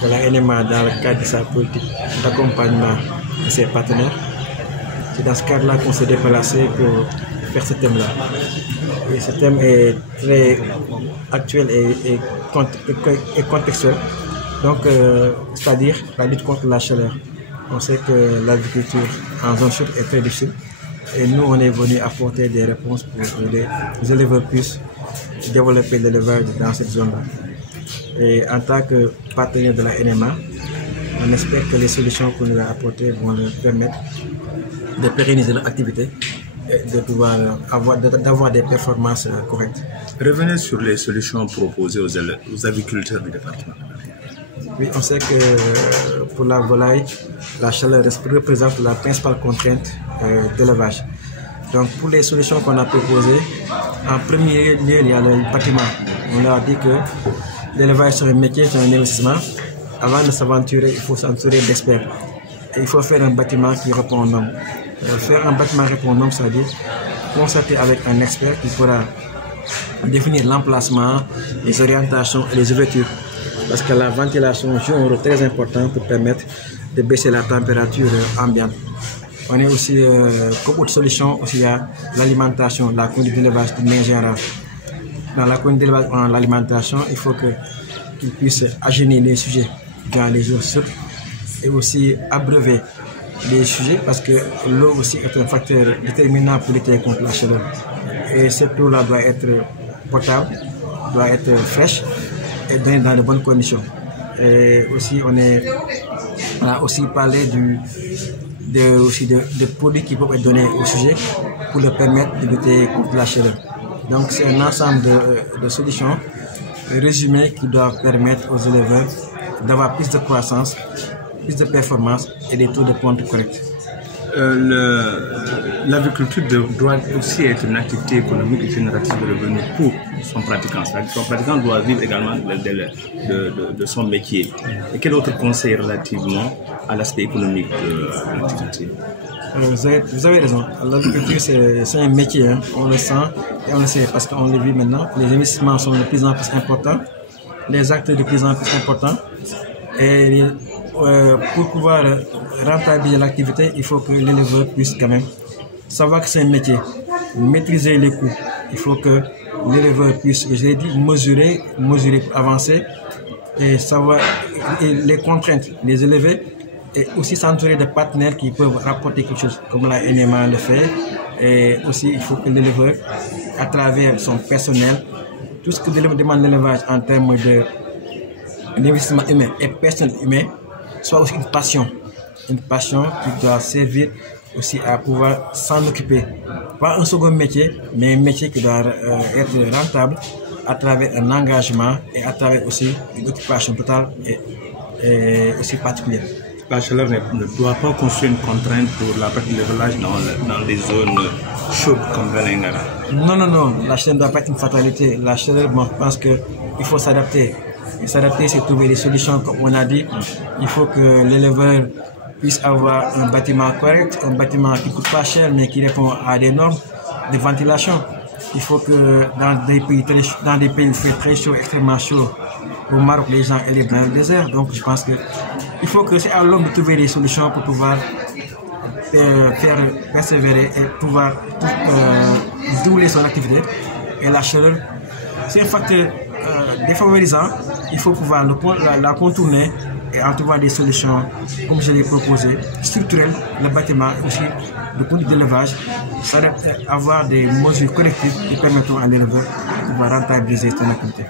que la NMA, dans le cadre de sa politique d'accompagnement de ses partenaires, c'est dans ce cadre-là qu'on s'est déplacé pour faire ce thème-là. Et ce thème est très actuel et contextuel. Donc, c'est-à-dire la lutte contre la chaleur. On sait que l'agriculture en zone chaude est très difficile. Et nous, on est venu apporter des réponses pour que les éleveurs puissent développer l'élevage dans cette zone-là. Et en tant que partenaire de la NMA, on espère que les solutions qu'on nous a apportées vont leur permettre de pérenniser leur activité et de pouvoir d'avoir des performances correctes. Revenez sur les solutions proposées aux agriculteurs du département. Oui, on sait que pour la volaille, la chaleur représente la principale contrainte d'élevage. Donc pour les solutions qu'on a proposées, en premier lieu, il y a le bâtiment. On leur a dit que l'élevage c'est un métier, c'est un investissement. Avant de s'aventurer, il faut s'entourer d'experts. Et il faut faire un bâtiment qui répond aux normes. Faire un bâtiment qui répond aux normes, c'est-à-dire concerter avec un expert qui pourra définir l'emplacement, les orientations et les ouvertures. Parce que la ventilation joue un rôle très important pour permettre de baisser la température ambiante. On est aussi, comme autre solution, aussi il y a l'alimentation, la conduite d'élevage de manière générale. Dans la conduite d'élevage, en l'alimentation, il faut qu'ils puissent agéner les sujets dans les jours chauds et aussi abreuver les sujets parce que l'eau aussi est un facteur déterminant pour lutter contre la chaleur. Et cette eau-là doit être potable, doit être fraîche et donnée dans de bonnes conditions. Et aussi, on a aussi parlé de produits qui peuvent être donnés au sujet pour leur permettre de lutter contre la chaleur. Donc c'est un ensemble de solutions résumées qui doivent permettre aux éleveurs d'avoir plus de croissance, plus de performance et des taux de ponte corrects. L'agriculture doit aussi être une activité économique et génératrice de revenus pour son pratiquant. Son pratiquant doit vivre également de son métier. Et quel autre conseil relativement à l'aspect économique de l'activité? Vous avez raison. L'agriculture, c'est un métier. Hein. On le sent et on le sait parce qu'on le vit maintenant. Les investissements sont de plus en plus importants. Les actes de plus en plus importants. Et pour pouvoir rentabiliser l'activité, il faut que l'éleveur puisse quand même savoir que c'est un métier, maîtriser les coûts. Il faut que l'éleveur puisse, je l'ai dit, mesurer pour avancer et savoir les contraintes, les élever et aussi s'entourer de partenaires qui peuvent rapporter quelque chose, comme la NMA le fait. Et aussi, il faut que l'éleveur, à travers son personnel, tout ce que demande l'élevage en termes d'investissement humain et personnel humain, soit aussi une passion qui doit servir aussi à pouvoir s'en occuper. Pas un second métier, mais un métier qui doit être rentable à travers un engagement et à travers aussi une occupation totale et aussi particulière. La chaleur ne doit pas constituer une contrainte pour la pratique de l'élevage dans les zones chaudes comme Vélingara. Non, la chaleur ne doit pas être une fatalité. La chaleur, je pense qu'il faut s'adapter. Et s'adapter, c'est trouver des solutions, comme on a dit. Il faut que l'éleveur puisse avoir un bâtiment correct, un bâtiment qui ne coûte pas cher, mais qui répond à des normes de ventilation. Il faut que dans des pays où il fait très chaud, extrêmement chaud, au Maroc, les gens élèvent dans le désert. Donc, je pense qu'il faut que c'est à l'homme de trouver des solutions pour pouvoir faire persévérer et pouvoir dérouler son activité. Et la chaleur, c'est un facteur défavorisant. Il faut pouvoir la contourner et en trouvant des solutions, comme je l'ai proposé, structurelles, le bâtiment aussi, le conduite d'élevage, avoir des mesures collectives qui permettront à l'éleveur de pouvoir rentabiliser son activité.